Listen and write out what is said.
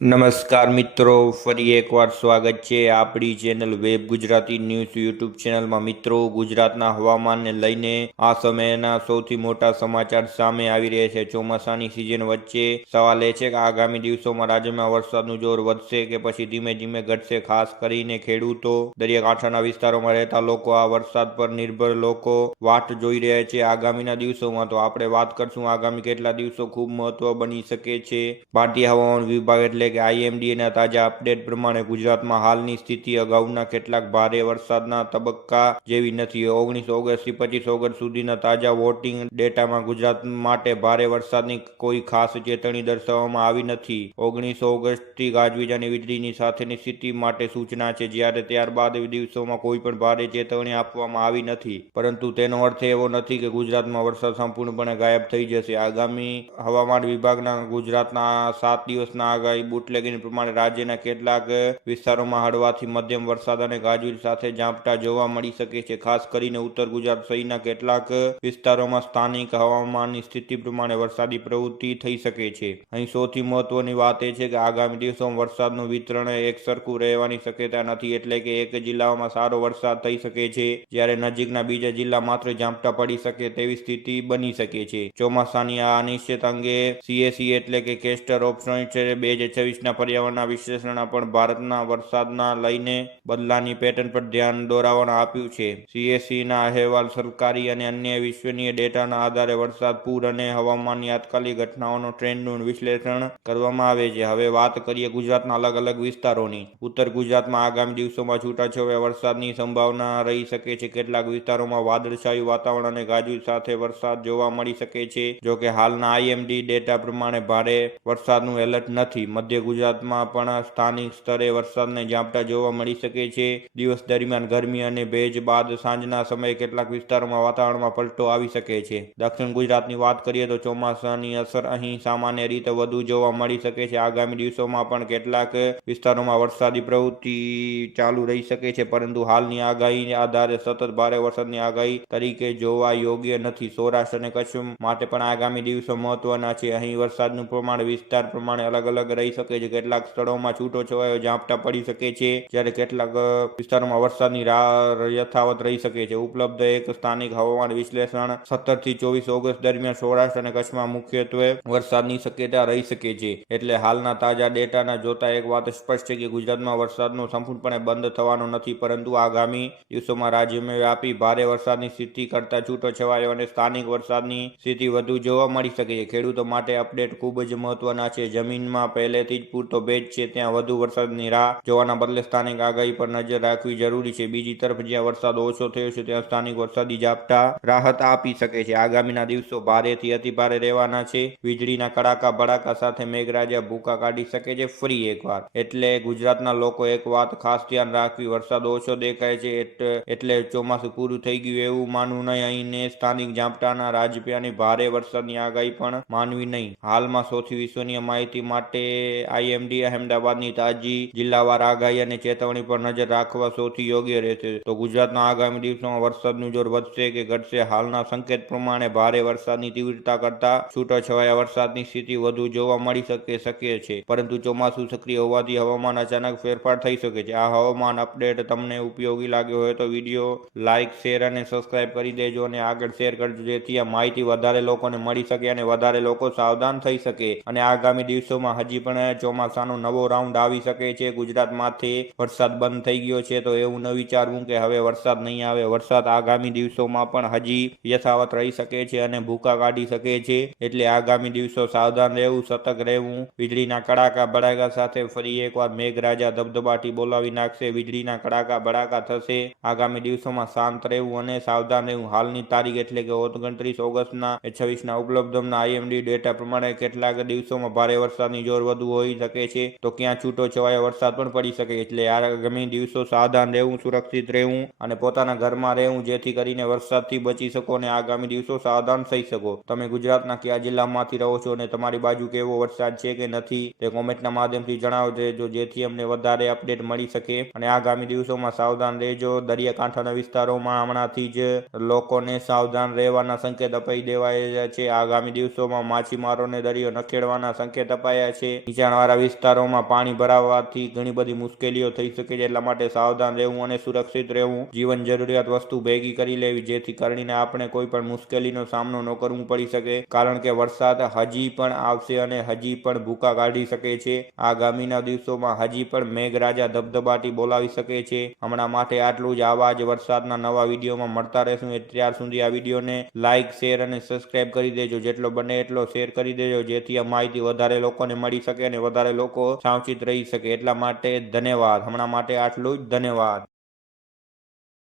નમસ્કાર મિત્રો, ફરી એકવાર સ્વાગત છે આપણી channel web Gujarati news YouTube ચેનલમાં. મિત્રો, ગુજરાતના હવામાનને લઈને આ સમયના સૌથી મોટા સમાચાર સામે આવી રહ્યા છે. ચોમાસાની સિઝન વચ્ચે સવાલ એ છે કે આગામી દિવસોમાં રાજ્યમાં વરસાદનું જોર વધશે કે પછી ધીમે ધીમે ઘટશે. ખાસ કરીને ખેડૂતો, દરિયાકાંઠાના વિસ્તારોમાં રહેતા લોકો, આ વરસાદ પર નિર્ભર લોકો વાટ જોઈ રહ્યા છે આગામીના દિવસોમાં. તો આપણે વાત કરશું આગામી કેટલા દિવસો ખૂબ મહત્વ બની શકે છે. ભારતીય હવામાન વિભાગ એટલે કે આઈએમડીના તાજા અપડેટ પ્રમાણે ગુજરાતમાં હાલની સ્થિતિ અગાઉના કેટલાક ભારે વરસાદના તબક્કા જેવી નથી. 19 ઓગસ્ટથી 25 ઓગસ્ટ સુધીના તાજા વોટિંગ ડેટામાં ગુજરાત માટે ભારે વરસાદની કોઈ ખાસ ચેતવણી દર્શાવવામાં આવી નથી. 19 ઓગસ્ટથી ગાજવીજ અને વીજળીની સાથેની સ્થિતિ માટે સૂચના છે, જ્યારે ત્યારબાદ દિવસોમાં કોઈ પણ ભારે ચેતવણી આપવામાં આવી નથી. પરંતુ તેનો અર્થ એવો નથી કે ગુજરાતમાં વરસાદ સંપૂર્ણપણે ગાયબ થઈ જશે. આગામી હવામાન વિભાગના ગુજરાતના 7 દિવસના આગાહી બુટલેગિંગ પ્રમાણે રાજ્યના કેટલાક વિસ્તારોમાં હળવાથી મધ્યમ વરસાદ અને ગાજવીજ સાથે ઝાપટા જોવા મળી શકે છે. ખાસ કરીને ઉત્તર ગુજરાત સહિતના કેટલાક વિસ્તારોમાં સ્થાનિક હવામાનની સ્થિતિ પ્રમાણે વરસાદી પ્રવૃત્તિ થઈ શકે છે. અહીં સૌથી મહત્વની વાત એ છે કે આગામી દિવસોમાં વરસાદનું વિતરણ એકસરખું રહેવાની શક્યતા નથી. એટલે કે એક જિલ્લામાં સારો વરસાદ થઈ શકે છે, જ્યારે નજીકના બીજા જિલ્લા માત્ર ઝાપટા પડી શકે તેવી સ્થિતિ બની શકે છે. ચોમાસાની આ અનિશ્ચિતતા અંગે સીએસી એટલે કે સેન્ટર ઓફ સ્ટેટિસ્ટિક્સ 2026ના પર્યાવરણના વિશ્લેષણમાં પણ ભારતના વરસાદના લઈને બદલાની પેટર્ન પર ધ્યાન દોરવામાં આપ્યું છે. સીએસસીના અહેવાલ, સરકારી અને અન્ય વિશ્વસનીય ડેટાના આધારે વરસાદ, પૂર અને હવામાનની તાત્કાલિક ઘટનાઓનો ટ્રેન્ડનું વિશ્લેષણ કરવામાં આવે છે. હવે વાત કરીએ ગુજરાતના અલગ અલગ વિસ્તારોની. ઉત્તર ગુજરાતમાં આગામી દિવસોમાં છૂટાછવાયા વરસાદની સંભાવના રહી શકે છે. કેટલાક વિસ્તારોમાં વાદળછાયું વાતાવરણ અને ગાજવીજ સાથે વરસાદ જોવા મળી શકે છે. જોકે હાલના આઈએમડી ડેટા પ્રમાણે ભારે વરસાદનું એલર્ટ નથી. મધ્ય ગુજરાતમાં પણ સ્થાનિક સ્તરે વરસાદને ઝાપટા જોવા મળી શકે છે. દિવસ દરમિયાન ગરમી અને ભેજ બાદ સાંજના સમયે કેટલાક વિસ્તારોમાં વાતાવરણમાં પલટો આવી શકે છે. દક્ષિણ ગુજરાતની વાત કરીએ તો ચોમાસાની અસર અહીં સામાન્ય રીતે વધુ જોવા મળી શકે છે. આગામી દિવસોમાં પણ કેટલાક વિસ્તારોમાં વરસાદી પ્રવૃત્તિ ચાલુ રહી શકે છે, પરંતુ હાલની આગાહીના આધારે સતત ભારે વરસાદની આગાહી તરીકે જોવા યોગ્ય નથી. સૌરાષ્ટ્ર અને કચ્છ માટે પણ આગામી દિવસો મહત્વના છે. અહીં વરસાદનું પ્રમાણ વિસ્તાર પ્રમાણે અલગ અલગ રહી શકે છે. કેટલાક સ્થળોમાં છૂટોછવાયો ઝાપટા પડી શકે છે, જ્યારે કેટલાક વિસ્તારોમાં વરસાદની રાહ યથાવત રહી શકે છે. ઉપલબ્ધ એક સ્થાનિક હવામાન વિશ્લેષણ 17 થી 24 ઓગસ્ટ દરમિયાન સૌરાષ્ટ્ર અને કચ્છમાં મુખ્યત્વે વરસાદની શક્યતા રહી શકે છે. એટલે હાલના તાજા ડેટાના જોતા એક વાત સ્પષ્ટ છે કે ગુજરાતમાં વરસાદનો સંપૂર્ણપણે બંધ થવાનો નથી, પરંતુ આગામી દિવસોમાં રાજ્યમાં વ્યાપી ભારે વરસાદની સ્થિતિ કરતાં છૂટોછવાયો અને સ્થાનિક વરસાદની સ્થિતિ વધુ જોવા મળી શકે છે. ખેડૂતો માટે અપડેટ ખૂબ જ મહત્વના છે. જમીનમાં પહેલેથી જ પૂરતો ભેજ છે ત્યાં વધુ વરસાદની રાહ જોવાના બદલે સ્થાનિક આગાહી પર નજર રાખવી જરૂરી છે. બીજી તરફ જ્યાં વરસાદ ઓછો થયો છે ત્યાં સ્થાનિક વરસાદી ઝાપટા રાહત આપી શકે છે. આગામીના દિવસો ભારેથી અતિભારે રહેવાના છે. વીજળીના કડાકા ભડાકા સાથે મેઘરાજા ભૂકા કાઢી શકે છે. ફરી એકવાર એટલે ગુજરાતના લોકો એક વાત ખાસ ધ્યાન રાખવી: વરસાદ ઓછો દેખાય છે એટલે ચોમાસું પૂરું થઈ ગયું એવું માનવું નહીં. અહીંને સ્થાનિક ઝાપટાના રાજ્યવ્યાપી ભારે વરસાદની આગાહી પણ માનવી નહીં. હાલમાં સૌથી વિશ્વસનીય માહિતી માટે આઈએમડી અહેમદાબાદની તાજી જિલ્લાવાર આગાહી અને ચેતવણી પર નજર રાખવા સૌથી યોગ્ય રહેશે. તો ગુજરાતના આગામી દિવસોમાં વરસાદનું જોર વધશે કે ઘટશે? હાલના સંકેત પ્રમાણે ભારે વરસાદની તીવ્રતા કરતાં છૂટાછવાયા વરસાદની સ્થિતિ વધુ જોવા મળી શકે છે, પરંતુ ચોમાસું સક્રિય હોવાથી હવામાન અચાનક ફેરફાર થઈ શકે છે. આ હવામાન અપડેટ તમને ઉપયોગી લાગ્યો હોય તો વિડીયો લાઇક, શેર અને સબસ્ક્રાઇબ કરી દેજો અને આગળ શેર કરજો, જેથી આ માહિતી વધારે લોકોને મળી શકે અને વધારે લોકો સાવધાન થઈ શકે. અને આગામી દિવસોમાં હજી પણ ચોમાસાનો નવો રાઉન્ડ આવી શકે છે. ગુજરાતમાંથી વરસાદ બંધ થઈ ગયો છે તો એવું ન વિચારવું કે હવે વરસાદ નહીં આવે. વરસાદ આગામી દિવસોમાં પણ હજી યથાવત રહી શકે છે અને ભૂકા કાઢી શકે છે. એટલે આગામી દિવસો સાવધાન રહેવું, સતર્ક રહેવું. વીજળીના કડાકા ભડાકા સાથે ફરી એકવાર મેઘરાજા ધબધબાટી બોલાવી નાખશે. વીજળીના કડાકા ભડાકા થશે. આગામી દિવસોમાં શાંત રહેવું અને સાવધાન રહેવું. હાલની તારીખ એટલે કે 29 ઓગસ્ટના 26ના ઉપલબ્ધના આઈએમડી ડેટા પ્રમાણે કેટલાક દિવસોમાં ભારે વરસાદની જોર વધુ હોઈ શકે છે, તો ક્યાં છૂટોછવાયો વરસાદ પણ પડી શકે. એટલે આગામી દિવસો સાવધાન રહેવું, સુરક્ષિત રહેવું અને પોતાના ઘરમાં રહેવું, જેથી કરીને વરસાદથી બચી શકો અને આગામી દિવસો સાવધાન થઈ શકો. તમે ગુજરાતના કયા જિલ્લામાંથી રહો છો અને તમારી બાજુ કેવો વરસાદ છે કે નથી તે કોમેન્ટના માધ્યમથી જણાવજો, જેથી અમને વધારે અપડેટ મળી શકે. અને આગામી દિવસોમાં સાવધાન રહેજો. દરિયાકાંઠાના વિસ્તારોમાં હમણાંથી જ લોકોને સાવધાન રહેવાના સંકેત અપાઈ દેવાયા છે. આગામી દિવસોમાં માછીમારોને દરિયો ન ખેડવાના સંકેત અપાયા છે. નીચે નીચાણવાળા વિસ્તારોમાં પાણી ભરાવાથી ઘણી બધી મુશ્કેલીઓ થઈ શકે છે, એટલા માટે સાવધાન રહેવું અને સુરક્ષિત રહેવું, જીવન જરૂરિયાત વસ્તુ ભેગી કરી લેવી જેથી કરીને આપણે કોઈ પણ મુશ્કેલીનો સામનો ન કરવો પડી શકે, કારણ કે વરસાદ હજી પણ આવશે અને હજી પણ ભૂકા કાઢી શકે છે. આગામીના દિવસોમાં હજી પણ મેઘરાજા ધબધબાટી બોલાવી શકે છે. હમણાં માટે આટલું જ. આવા જ વરસાદના નવા વિડીયોમાં મળતા રહેશું. ત્યાર સુધી આ વિડીયોને લાઇક, શેર અને સબસ્ક્રાઇબ કરી દેજો. જેટલો બને એટલો શેર કરી દેજો જેથી આ માહિતી વધારે લોકોને મળી શકે અને વધારે લોકો સાવચેત રહી શકે. એટલા માટે ધન્યવાદ. હમણાં માટે આટલું જ. ધન્યવાદ.